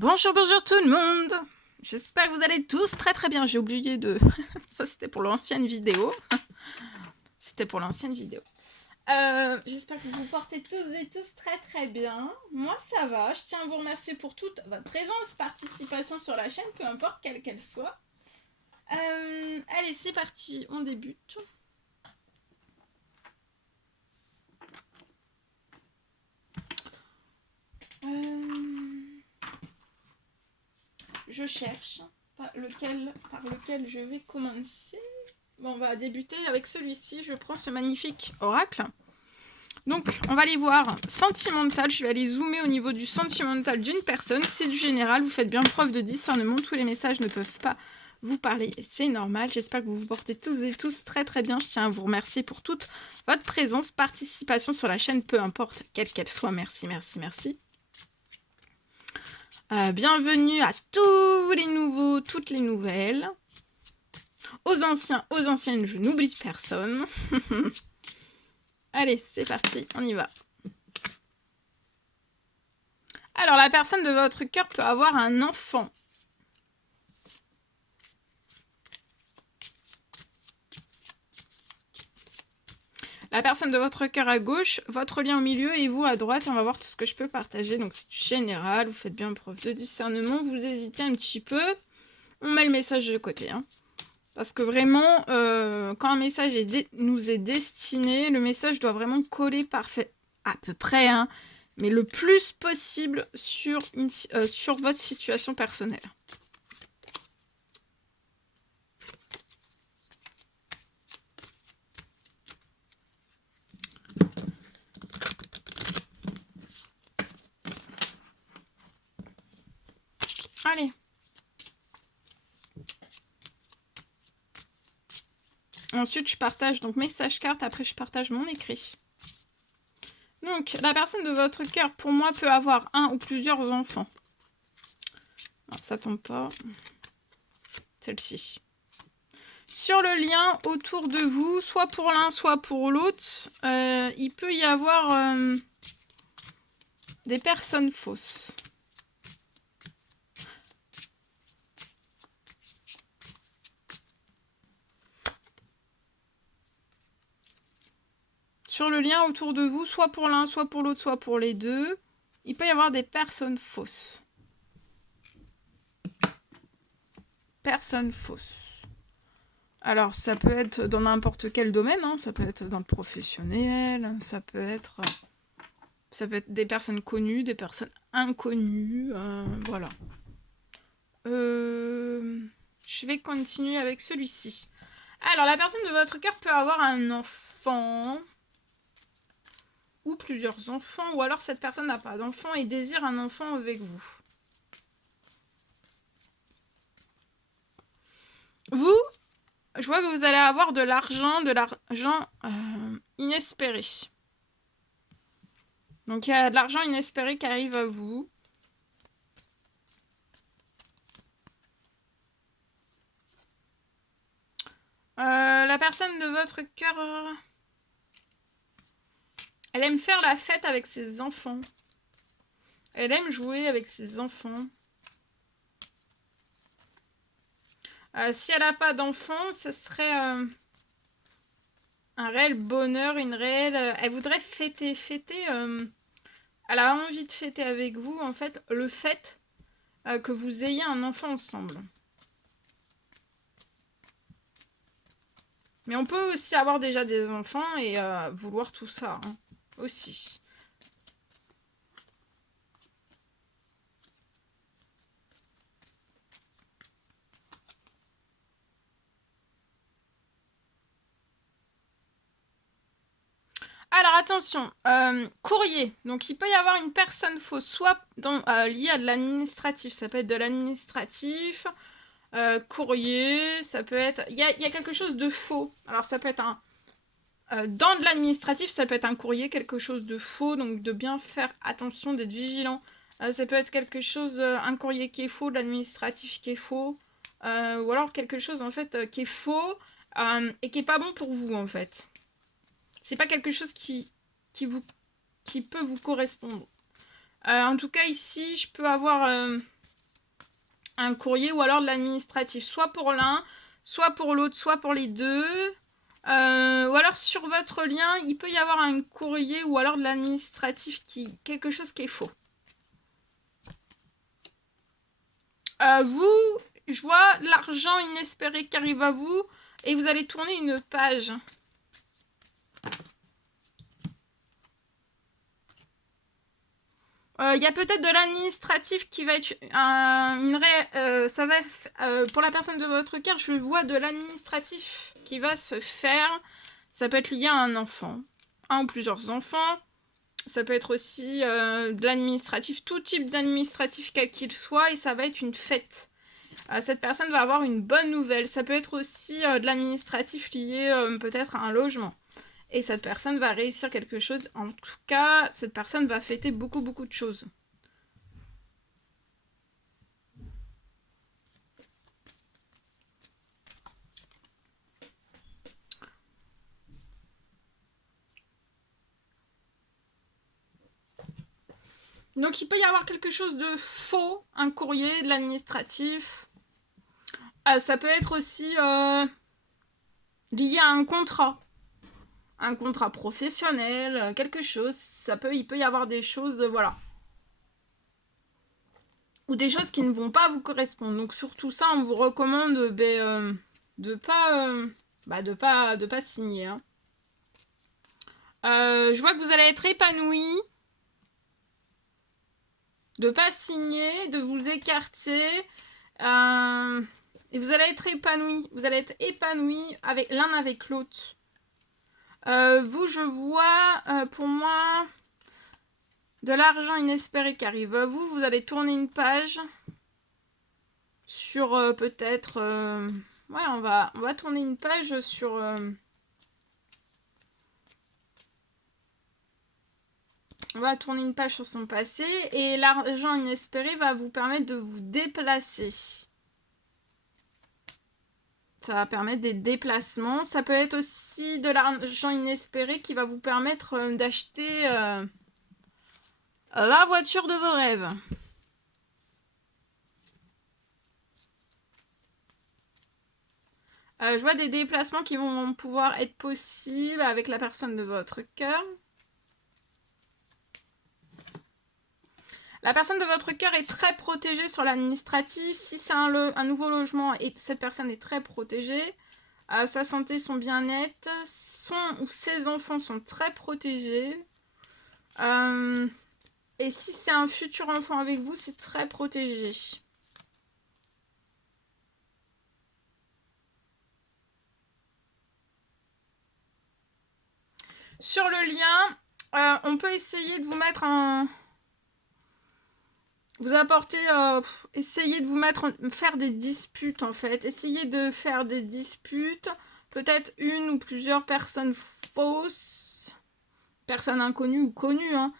Bonjour, bonjour tout le monde. J'espère que vous allez tous très très bien. J'ai oublié de... Ça, c'était pour l'ancienne vidéo. C'était pour l'ancienne vidéo. J'espère que vous portez tous et tous très très bien. Moi, ça va. Je tiens à vous remercier pour toute votre présence, participation sur la chaîne, peu importe quelle qu'elle soit. Allez, c'est parti. On débute. Je cherche par lequel je vais commencer. Bon, on va débuter avec celui-ci. Je prends ce magnifique oracle. Donc, on va aller voir sentimental. Je vais aller zoomer au niveau du sentimental d'une personne. C'est du général. Vous faites bien preuve de discernement. Tous les messages ne peuvent pas vous parler. C'est normal. J'espère que vous vous portez tous et tous très très bien. Je tiens à vous remercier pour toute votre présence, participation sur la chaîne, peu importe quelle qu'elle soit. Merci, merci, merci. Bienvenue à tous les nouveaux, toutes les nouvelles. Aux anciens, aux anciennes, je n'oublie personne. Allez, c'est parti, on y va. Alors, la personne de votre cœur peut avoir un enfant. La personne de votre cœur à gauche, votre lien au milieu et vous à droite. Et on va voir tout ce que je peux partager. Donc, c'est du général. Vous faites bien preuve de discernement. Vous hésitez un petit peu. On met le message de côté. Hein. Parce que vraiment, quand un message nous est destiné, le message doit vraiment coller parfait. À peu près, hein. Mais le plus possible sur votre situation personnelle. Allez. Ensuite, je partage donc message carte. Après, je partage mon écrit. Donc, la personne de votre cœur, pour moi, peut avoir un ou plusieurs enfants. Non, ça tombe pas. Celle-ci. Sur le lien autour de vous, soit pour l'un, soit pour l'autre, il peut y avoir des personnes fausses. Sur le lien autour de vous, soit pour l'un, soit pour l'autre, soit pour les deux, il peut y avoir des personnes fausses. Personnes fausses. Alors, ça peut être dans n'importe quel domaine, hein. Ça peut être dans le professionnel, ça peut être des personnes connues, des personnes inconnues, voilà. Je vais continuer avec celui-ci. Alors, la personne de votre cœur peut avoir un enfant, ou plusieurs enfants, ou alors cette personne n'a pas d'enfant et désire un enfant avec vous. Vous, je vois que vous allez avoir de l'argent inespéré. Donc il y a de l'argent inespéré qui arrive à vous. La personne de votre cœur, elle aime faire la fête avec ses enfants. Elle aime jouer avec ses enfants. Si elle n'a pas d'enfant, ce serait un réel bonheur, une réelle... elle voudrait fêter. Elle a envie de fêter avec vous, en fait, le fait que vous ayez un enfant ensemble. Mais on peut aussi avoir déjà des enfants et vouloir tout ça, hein, aussi. Alors attention, courrier. Donc il peut y avoir une personne fausse, soit liée à de l'administratif. Ça peut être de l'administratif, courrier, ça peut être... Il y a quelque chose de faux. Alors ça peut être un... dans de l'administratif, ça peut être un courrier, quelque chose de faux. Donc de bien faire attention, d'être vigilant. Ça peut être quelque chose, un courrier qui est faux, de l'administratif qui est faux. Ou alors quelque chose en fait qui est faux et qui est pas bon pour vous en fait. C'est pas quelque chose qui peut vous correspondre. En tout cas, ici, je peux avoir un courrier ou alors de l'administratif, soit pour l'un, soit pour l'autre, soit pour les deux. Ou alors sur votre lien, il peut y avoir un courrier ou alors de l'administratif quelque chose qui est faux. Vous, je vois de l'argent inespéré qui arrive à vous et vous allez tourner une page. Il y a peut-être de l'administratif qui va être ça va pour la personne de votre cœur, je vois de l'administratif qui va se faire. Ça peut être lié à un enfant, un ou plusieurs enfants. Ça peut être aussi de l'administratif, tout type d'administratif quel qu'il soit, et ça va être une fête. Cette personne va avoir une bonne nouvelle. Ça peut être aussi de l'administratif lié peut-être à un logement. Et cette personne va réussir quelque chose. En tout cas, cette personne va fêter beaucoup, beaucoup de choses. Donc il peut y avoir quelque chose de faux, un courrier, de l'administratif. Ça peut être aussi lié à un contrat professionnel, quelque chose. Il peut y avoir des choses, voilà. Ou des choses qui ne vont pas vous correspondre. Donc surtout ça, on vous recommande de pas signer. Hein. Je vois que vous allez être épanoui. De pas signer, de vous écarter. Et vous allez être épanoui. Vous allez être épanoui avec l'un avec l'autre. Vous, je vois, pour moi, de l'argent inespéré qui arrive à vous. Vous allez tourner une page sur peut-être... ouais, on va tourner une page sur... on va tourner une page sur son passé. Et l'argent inespéré va vous permettre de vous déplacer. Ça va permettre des déplacements. Ça peut être aussi de l'argent inespéré qui va vous permettre d'acheter la voiture de vos rêves. Je vois des déplacements qui vont pouvoir être possibles avec la personne de votre cœur. La personne de votre cœur est très protégée sur l'administratif. Si c'est un nouveau logement et cette personne est très protégée, sa santé, son bien-être, son ou ses enfants sont très protégés. Et si c'est un futur enfant avec vous, c'est très protégé. Sur le lien, on peut essayer de vous mettre un... Vous apporter... essayez de vous faire des disputes, en fait. Essayez de faire des disputes. Peut-être une ou plusieurs personnes fausses. Personnes inconnues ou connues, hein.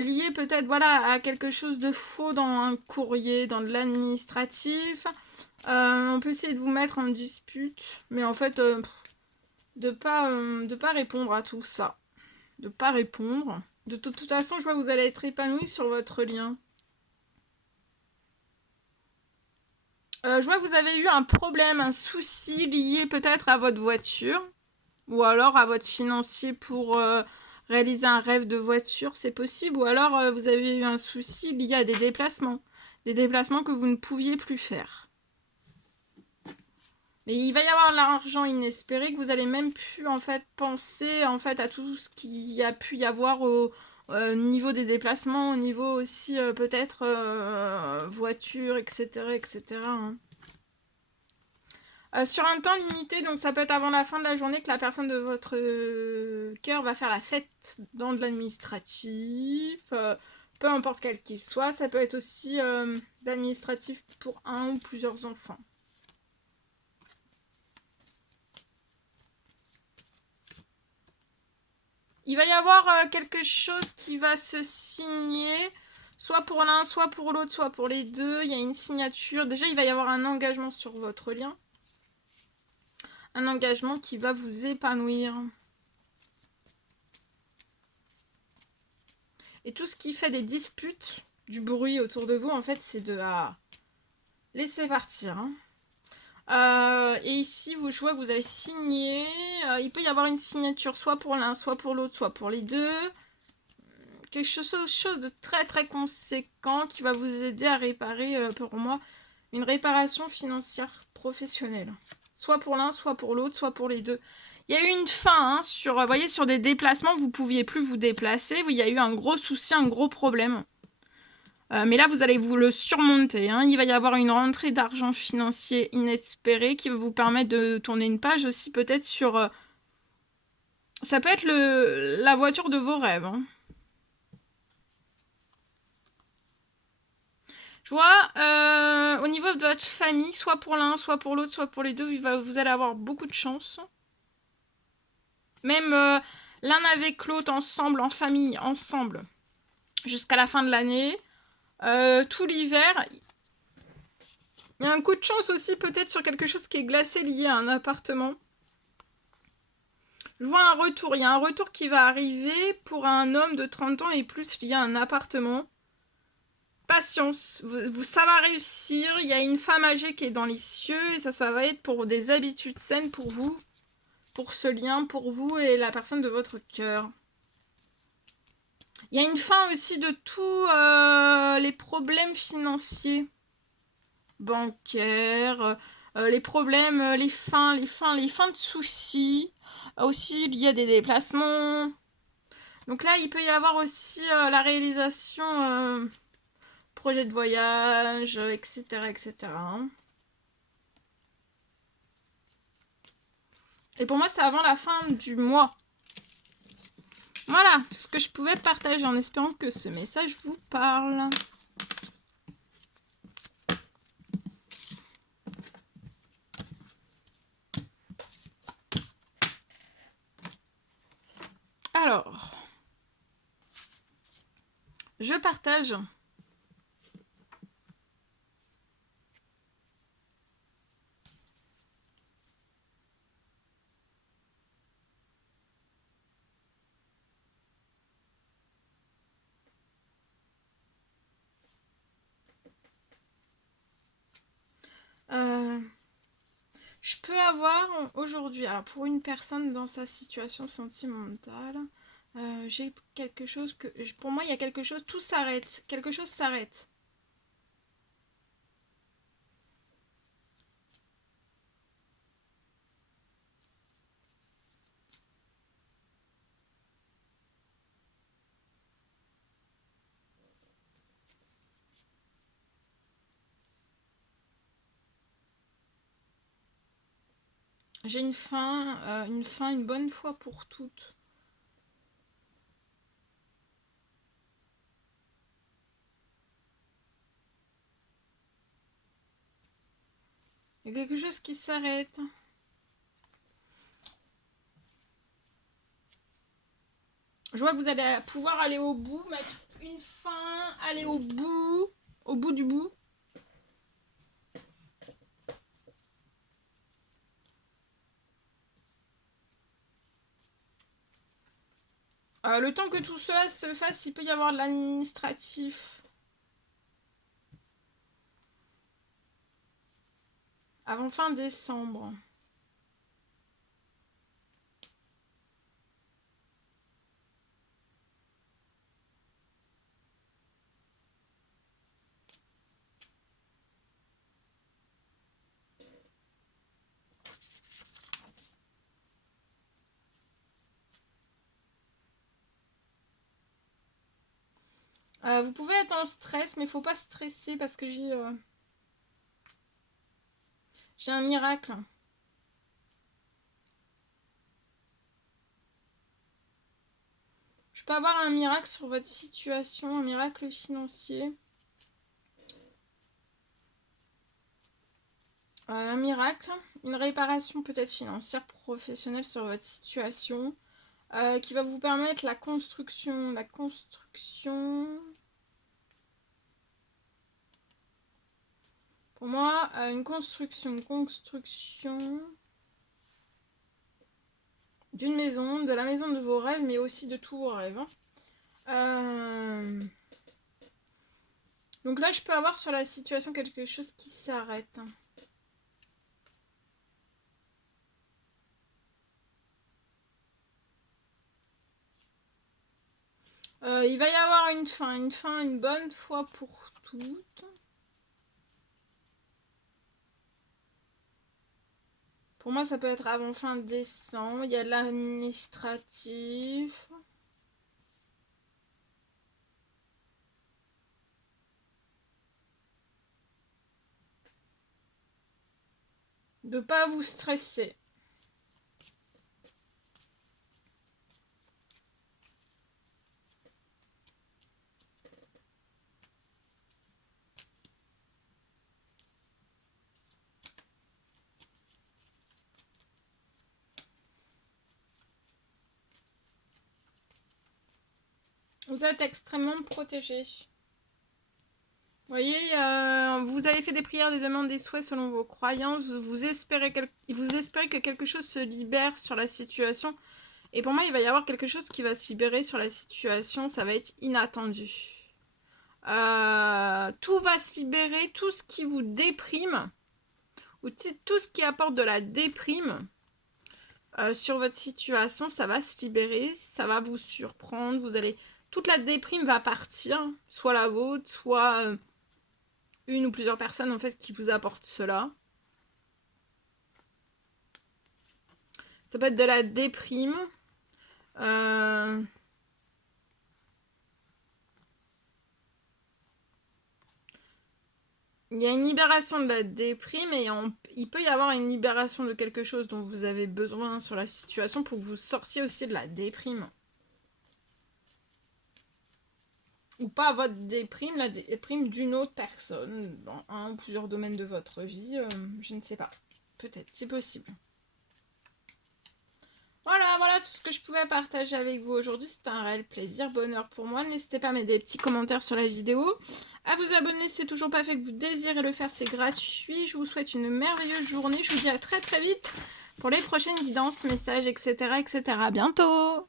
Liées peut-être voilà, à quelque chose de faux dans un courrier, dans de l'administratif. On peut essayer de vous mettre en dispute. Mais en fait... de pas répondre à tout ça. De pas répondre. De toute façon, je vois que vous allez être épanoui sur votre lien. Je vois que vous avez eu un problème, un souci lié peut-être à votre voiture. Ou alors à votre financier pour réaliser un rêve de voiture, c'est possible. Ou alors vous avez eu un souci lié à des déplacements. Des déplacements que vous ne pouviez plus faire. Mais il va y avoir l'argent inespéré que vous allez même plus en fait penser en fait à tout ce qu'il a pu y avoir au niveau des déplacements, au niveau aussi peut-être voiture, etc. etc. Hein. Sur un temps limité, donc ça peut être avant la fin de la journée que la personne de votre cœur va faire la fête dans de l'administratif, peu importe quel qu'il soit. Ça peut être aussi d'administratif pour un ou plusieurs enfants. Il va y avoir quelque chose qui va se signer, soit pour l'un, soit pour l'autre, soit pour les deux. Il y a une signature. Déjà, il va y avoir un engagement sur votre lien. Un engagement qui va vous épanouir. Et tout ce qui fait des disputes, du bruit autour de vous, en fait, c'est de la laissez partir. Hein. Et ici, je vois que vous avez signé. Il peut y avoir une signature soit pour l'un, soit pour l'autre, soit pour les deux. Quelque chose de très très conséquent qui va vous aider à réparer, pour moi, une réparation financière professionnelle. Soit pour l'un, soit pour l'autre, soit pour les deux. Il y a eu une fin, hein, vous voyez, sur des déplacements, vous ne pouviez plus vous déplacer. Il y a eu un gros souci, un gros problème. Mais là, vous allez vous le surmonter. Hein. Il va y avoir une rentrée d'argent financier inespérée qui va vous permettre de tourner une page aussi peut-être sur... ça peut être la voiture de vos rêves. Hein. Je vois, au niveau de votre famille, soit pour l'un, soit pour l'autre, soit pour les deux, vous allez avoir beaucoup de chance. Même l'un avec l'autre, ensemble, en famille, ensemble, jusqu'à la fin de l'année. Tout l'hiver. Il y a un coup de chance aussi peut-être sur quelque chose qui est glacé lié à un appartement. Je vois un retour. Il y a un retour qui va arriver pour un homme de 30 ans et plus lié à un appartement. Patience, ça va réussir. Il y a une femme âgée qui est dans les cieux et ça va être pour des habitudes saines pour vous, pour ce lien, pour vous et la personne de votre cœur. Il y a une fin aussi de tous les problèmes financiers, bancaires, les problèmes, les fins de soucis, aussi il y a des déplacements. Donc là, il peut y avoir aussi la réalisation projet de voyage, etc. etc. Et pour moi, c'est avant la fin du mois. Voilà, tout ce que je pouvais partager en espérant que ce message vous parle. Alors, je partage. Je peux avoir aujourd'hui, alors pour une personne dans sa situation sentimentale, j'ai quelque chose que, pour moi il y a quelque chose, tout s'arrête, quelque chose s'arrête. J'ai une bonne fois pour toutes. Il y a quelque chose qui s'arrête. Je vois que vous allez pouvoir aller au bout, mettre une fin, aller au bout du bout. Le temps que tout cela se fasse, il peut y avoir de l'administratif. Avant fin décembre. Vous pouvez être en stress, mais il faut pas stresser parce que j'ai un miracle. Je peux avoir un miracle sur votre situation, un miracle financier. Un miracle, une réparation peut-être financière, professionnelle sur votre situation, qui va vous permettre la construction. Pour moi, une construction d'une maison, de la maison de vos rêves, mais aussi de tous vos rêves. Donc là, je peux avoir sur la situation quelque chose qui s'arrête. Il va y avoir une fin une bonne fois pour toutes. Pour moi, ça peut être avant fin décembre. Il y a l'administratif. De pas vous stresser. Vous êtes extrêmement protégé. Vous voyez, vous avez fait des prières, des demandes, des souhaits selon vos croyances. Vous espérez que quelque chose se libère sur la situation. Et pour moi, il va y avoir quelque chose qui va se libérer sur la situation. Ça va être inattendu. Tout va se libérer. Tout ce qui vous déprime, ou tout ce qui apporte de la déprime sur votre situation, ça va se libérer. Ça va vous surprendre. Toute la déprime va partir. Soit la vôtre, soit une ou plusieurs personnes en fait qui vous apportent cela. Ça peut être de la déprime. Il y a une libération de la déprime et il peut y avoir une libération de quelque chose dont vous avez besoin sur la situation pour que vous sortiez aussi de la déprime. Ou pas votre déprime, la déprime d'une autre personne dans un ou plusieurs domaines de votre vie. Je ne sais pas. Peut-être, c'est possible. Voilà tout ce que je pouvais partager avec vous aujourd'hui. C'était un réel plaisir, bonheur pour moi. N'hésitez pas à mettre des petits commentaires sur la vidéo. À vous abonner si c'est toujours pas fait, que vous désirez le faire, c'est gratuit. Je vous souhaite une merveilleuse journée. Je vous dis à très très vite pour les prochaines guidances, messages, etc. etc. À bientôt!